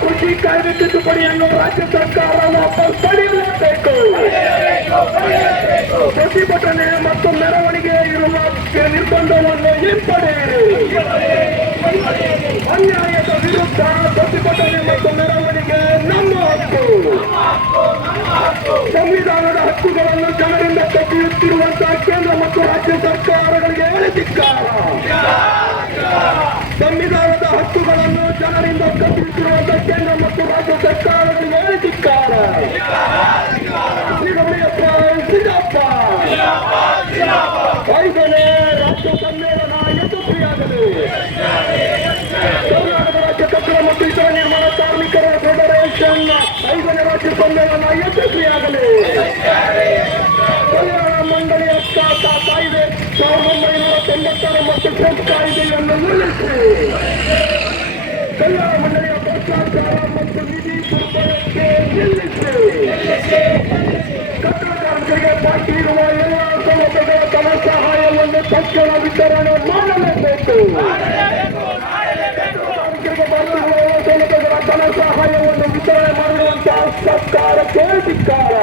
ಕೃಷಿ ಕಾಯ್ದೆ ತಿದ್ದುಪಡಿಯನ್ನು ರಾಜ್ಯ ಸರ್ಕಾರ ವಾಪಸ್ ಪಡೆಯಲೇಬೇಕು ಪ್ರತಿಭಟನೆ ಮತ್ತು ಮೆರವಣಿಗೆ ಇರುವ ನಿರ್ಬಂಧವನ್ನು ಹಿಂಪಡೆಯಿರಿ ಅನ್ಯಾಯದ ವಿರುದ್ಧ ಪ್ರತಿಭಟನೆ ಮತ್ತು ಮೆರವಣಿಗೆ ನಮ್ಮ ಹಕ್ಕು ಸಂವಿಧಾನದ ಹಕ್ಕುಗಳನ್ನು ಜನರಿಂದ ಕಸಿಯುತ್ತಿರುವಂತಹ ಕೇಂದ್ರ ಮತ್ತು ರಾಜ್ಯ ಸರ್ಕಾರಗಳಿಗೆ ಸಂವಿಧಾನದ ಜನರಿಂದ ಕಸಿಯುತ್ತಿರುವಂತಹ ಕೇಂದ್ರ ಮತ್ತು ರಾಜ್ಯ ಸರ್ಕಾರಗಳಿಗೆ ಹೇಳಿದಿಕ್ಕಾರ ಸಿಗಮಯ್ಯಪ್ಪ ಸಿಗಪ್ಪ ಐದನೇ ರಾಜ್ಯ ಸಮ್ಮೇಳನ ಯಶಸ್ವಿಯಾಗಲಿ. ಕರ್ನಾಟಕ ರಾಜ್ಯ ಕಟ್ಟಡ ಮತ್ತು ಇತರ ನಿರ್ಮಾಣ ಕಾರ್ಮಿಕರ ಫೆಡರೇಷನ್ ಐದನೇ ರಾಜ್ಯ ಸಮ್ಮೇಳನ ಯಶಸ್ವಿಯಾಗಲಿ. ಕಲ್ಯಾಣ ಮಂಡಳಿಯ ಕಾಯ್ದೆ ಸಾವಿರದ ಒಂಬೈನೂರ ತೊಂಬತ್ತರ ಮತ್ತು ಟ್ರಂಪ್ ಕಾಯ್ದೆಯನ್ನು ನಿಲ್ಲಿಸಿ ಇರುವ ಎಲ್ಲ ಸೌಲಭ್ಯಗಳ ಧನ ಸಹಾಯವನ್ನು ತಕ್ಷಣ ವಿತರಣೆ ಮಾಡಲೇಬೇಕು ಕಾರ್ಮಿಕರಿಗೆ ಬಾಕಿ ಇರುವ ಎಲ್ಲ ಸೌಲಭ್ಯಗಳ ಧನ ಸಹಾಯವನ್ನು ವಿತರಣೆ ಮಾಡಿರುವಂತಹ ಸರ್ಕಾರಕ್ಕೆ ಧಿಕ್ಕಾರ